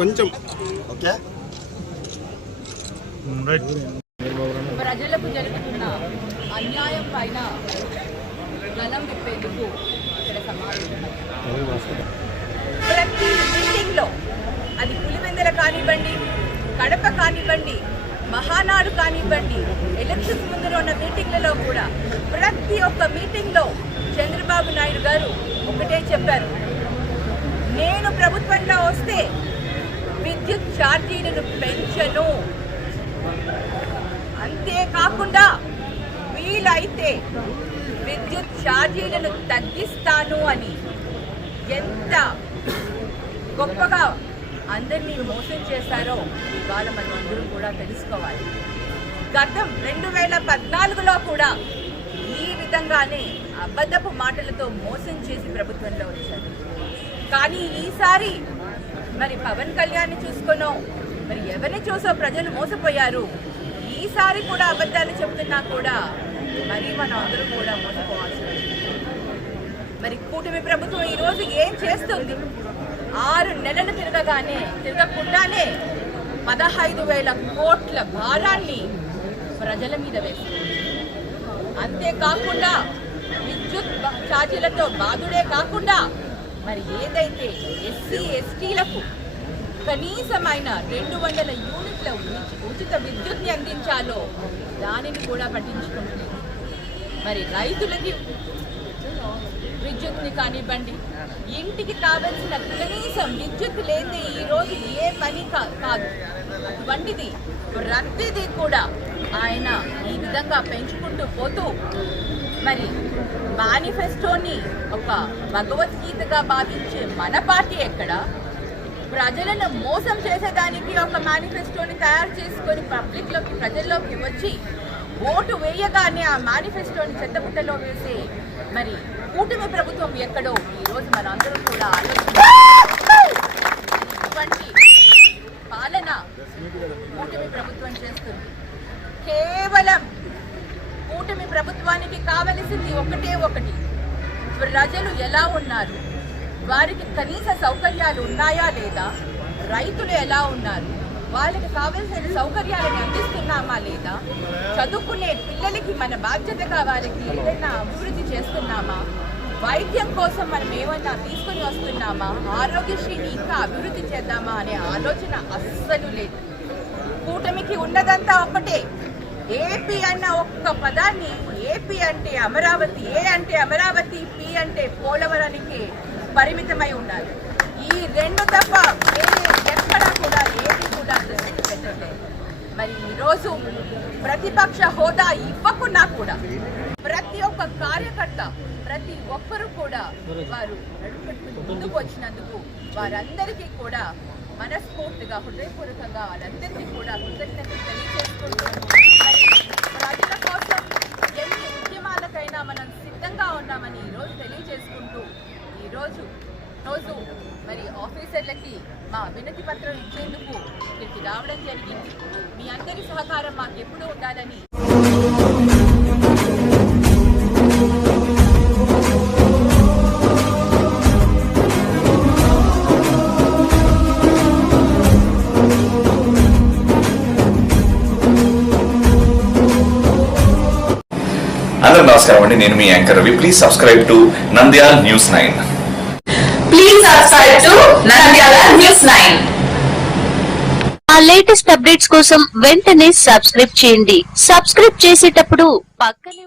కొంచెం ఓకే. ప్రజలకు జరుగుతున్న అన్యాయం పైన గలం విప్పేందుకు ఇక్కడ సమావేశం. ప్రతి మీటింగ్లో అది పులివెందుల కానివ్వండి, కడప కానివ్వండి, మహానాడు కానివ్వండి, ఎలక్షన్స్ ముందు ఉన్న మీటింగ్లలో కూడా ప్రతి ఒక్క మీటింగ్లో చంద్రబాబు నాయుడు గారు ఒకటే చెప్పారు, నేను ప్రభుత్వంలో వస్తే విద్యుత్ ఛార్జీలను పెంచను, అంతేకాకుండా వీలైతే విద్యుత్ ఛార్జీలను తగ్గిస్తాను అని ఎంత గొప్పగా అందరినీ మోసం చేశారో ఇవాళ మనం అందరం కూడా తెలుసుకోవాలి. గతం 2014లో కూడా ఈ విధంగానే అబద్ధపు మాటలతో మోసం చేసి ప్రభుత్వంలో వచ్చారు. కానీ ఈసారి మరి పవన్ కళ్యాణ్ చూసుకునో మరి ఎవరిని చూసో ప్రజలు మోసపోయారు. ఈసారి కూడా అబద్ధాలు చెప్తున్నా కూడా మరి మనం అందరం కూడా మోసపోవాల్సి వచ్చింది. మరి కూటమి ప్రభుత్వం ఈరోజు ఏం చేస్తుంది? 6 నెలలు తిరగకుండానే 15,000 కోట్ల భారాన్ని ప్రజల మీద వేస్తుంది. అంతేకాకుండా విద్యుత్ ఛార్జీలతో బాధుడే కాకుండా మరి ఏదైతే ఎస్సీ ఎస్టీలకు కనీసమైన 200 యూనిట్ల ఉచిత విద్యుత్ని అందించాలో దానిని కూడా పట్టించుకుంటుంది. మరి రైతులకి విద్యుత్ని కానివ్వండి, ఇంటికి కావలసిన కనీసం విద్యుత్ లేదే ఈరోజు ఏ పని కాదు. అటువంటిది ప్రతిదీ కూడా ఆయన ఈ విధంగా పెంచుకుంటూ పోతూ మరి మేనిఫెస్టోని ఒక భగవద్గీతగా భావించే మన పార్టీ ఎక్కడ? ప్రజలను మోసం చేసేదానికి ఒక మేనిఫెస్టోని తయారు చేసుకొని పబ్లిక్లోకి ప్రజల్లోకి వచ్చి ఓటు వేయగానే ఆ మేనిఫెస్టోని చెత్తబుట్టలో వేసే మరి కూటమి ప్రభుత్వం ఎక్కడో ఈరోజు మనందరం కూడా ఇటువంటి పాలన కూటమి ప్రభుత్వం చేస్తుంది. కేవలం కూటమి ప్రభుత్వానికి కావలసింది ఒకటి, ప్రజలు ఎలా ఉన్నారు, వారికి కనీస సౌకర్యాలు ఉన్నాయా లేదా, రైతులు ఎలా ఉన్నారు, వాళ్ళకి కావలసిన సౌకర్యాలను అందిస్తున్నామా లేదా, చదువుకునే పిల్లలకి మన బాధ్యతగా వారికి ఏదైనా అభివృద్ధి చేస్తున్నామా, వైద్యం కోసం మనం ఏమన్నా తీసుకుని వస్తున్నామా, ఆరోగ్యశ్రీని ఇంకా అభివృద్ధి చేద్దామా అనే ఆలోచన అస్సలు లేదు. కూటమికి ఉన్నదంతా ఒకటే, ఏపీ అన్న ఒక్క పదాన్ని, ఏపీ అంటే అమరావతి, ఏ అంటే అమరావతి, పి అంటే పోలవరానికి పరిమితమై ఉన్నారు. ఈ రెండు తప్ప ఎక్కడా కూడా ఏది కూడా దృష్టి పెట్టలేదు. మరి ఈరోజు ప్రతిపక్ష హోదా ఇవ్వకున్నా కూడా ప్రతి ఒక్క కార్యకర్త, ప్రతి ఒక్కరూ కూడా వారు ముందుకు వచ్చినందుకు వారందరికీ కూడా మనస్ఫూర్తిగా హృదయపూర్వకంగా వాళ్ళందరికీ కూడా కృతజ్ఞతలు తెలియజేసుకుంటూ ప్రజల కోసం ఎన్ని ఉద్యమాలకైనా మనం సిద్ధంగా ఉన్నామని ఈరోజు తెలియజేసుకుంటూ ఈరోజు మరి ఆఫీసర్లకి మా వినతి పత్రం ఇచ్చేందుకు ఇక్కడికి రావడం జరిగింది. మీ అందరి సహకారం మాకు ఎప్పుడూ ఉండాలని అందరూ నమస్కారం అండి, నేను మీ anchor Ravi. Please subscribe to Nandyal news 9. Please subscribe to Nandyal news 9. ఆ లేటెస్ట్ అప్డేట్స్ కోసం వెంటనే సబ్స్క్రైబ్ చేయండి. సబ్స్క్రైబ్ చేసేటప్పుడు పక్కనే